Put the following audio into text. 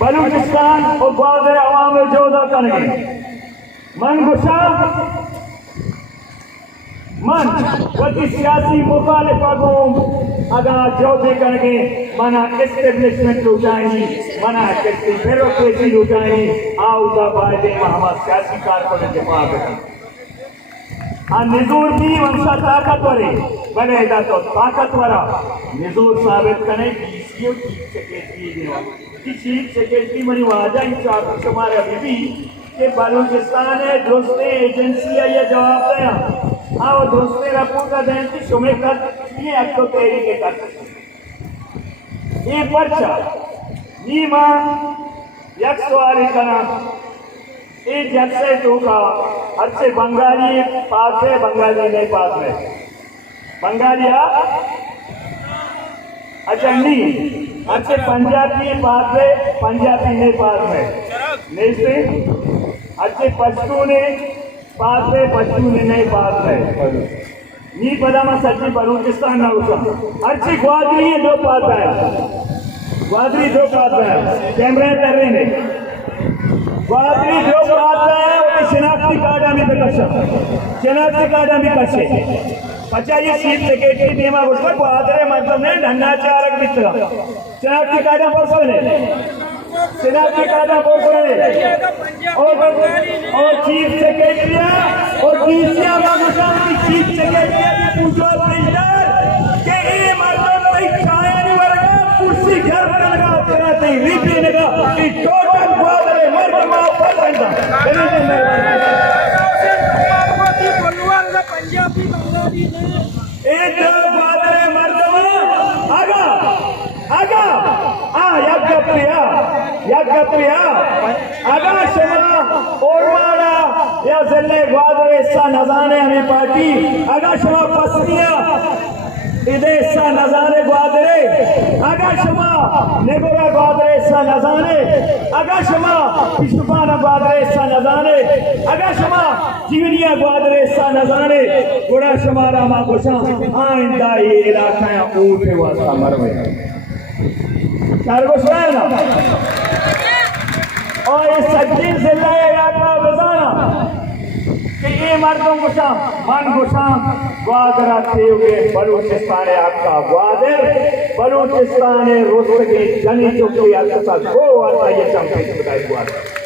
बलूचिस्तान और ग्वादर अवाम जोदा करेंगे मन गुस्सा मन वती सियासी मुखालिफा को अगर जो भी करेंगे मना एस्टेब्लिशमेंट लुटाएंगी मना किसी ब्यूरोक्रेसी लुटाएंगी आउदा बायदे महमा सियासी कारकुन दिफा करेंगे आ निजूर भी वंशा ताकतवर है भले इदा तो ताकतवरा निजूर साबित करें कि chief secretary chief secretary money वाजा इंचार्ज शुमार अभी के बलूचिस्तान है दोस्ते एजेंसी है ये जवाब दें आओ दोस्ते रपूटा दें कि शुमे कर ये अब तो तेरी के कर ये पर्चा नीमा यक सवारी करा ये जब से तो का अच्छे बंगाली पास है बंगाली नहीं पास है बंगालिया अच्छा नहीं अच्छे पंजाबी पास है पंजाबी नहीं पास है नहीं से अच्छे पश्तून पास है पश्तून नहीं पास है नी पता मैं सच्ची बलूचिस्तान ना उसा अच्छी ग्वादरी दो पास है ग्वादरी दो पास है कैमरे कर रहे हैं ग्वादरी जो पास है वो शनाख्ती कार्ड हमें कशा शनाख्ती कार्ड हमें कशे अच्छा ये चीफ सेक्रेटरी बीमा उसको ग्वादरे मतलब ने धन्ना चारक मित्र शनाख्ती कार्ड पर ने शनाख्ती कार्ड पर और चीफ सेक्रेटरी और डीसीआर की चीफ सेक्रेटरी पूछो प्रेसिडेंट के ये मतलब नहीं कायनी वर्ग कुर्सी घर पर लगा तेरा ते रीपी लगा कि टोटल ग्वादरे वर्ग मा परसेंट पंजाबी बंगाली एक ग्वादरे मर्दमा आगा आगा यज्ञप्रिया आगा शमा ओरवाड़ा या जिले ग्वादरे सा नजाने हमें पार्टी आगा शमा पसनिया इधे सा नजाने ग्वादरे आगा शमा नेगोरा ग्वादरे सा नजाने आगा शमा पिस्तुपाना ग्वादरे सा नजाने आगा शमा जीवनिया ग्वादरे सा नजाने गुड़ा शमा रामा गोशा आइंदा ये इलाका या ऊँट वास्ता मरवे कारगोश है ना और ये सच्ची जिला इलाका बजाना कि ये मर्दों गुशा मन गुशा ग्वादरा थे हुए बलूचिस्तान आपका ग्वादर बलूचिस्तान रोस्ते जनी चौकी आपके साथ वो आता ये चंपे बताई ग्वादर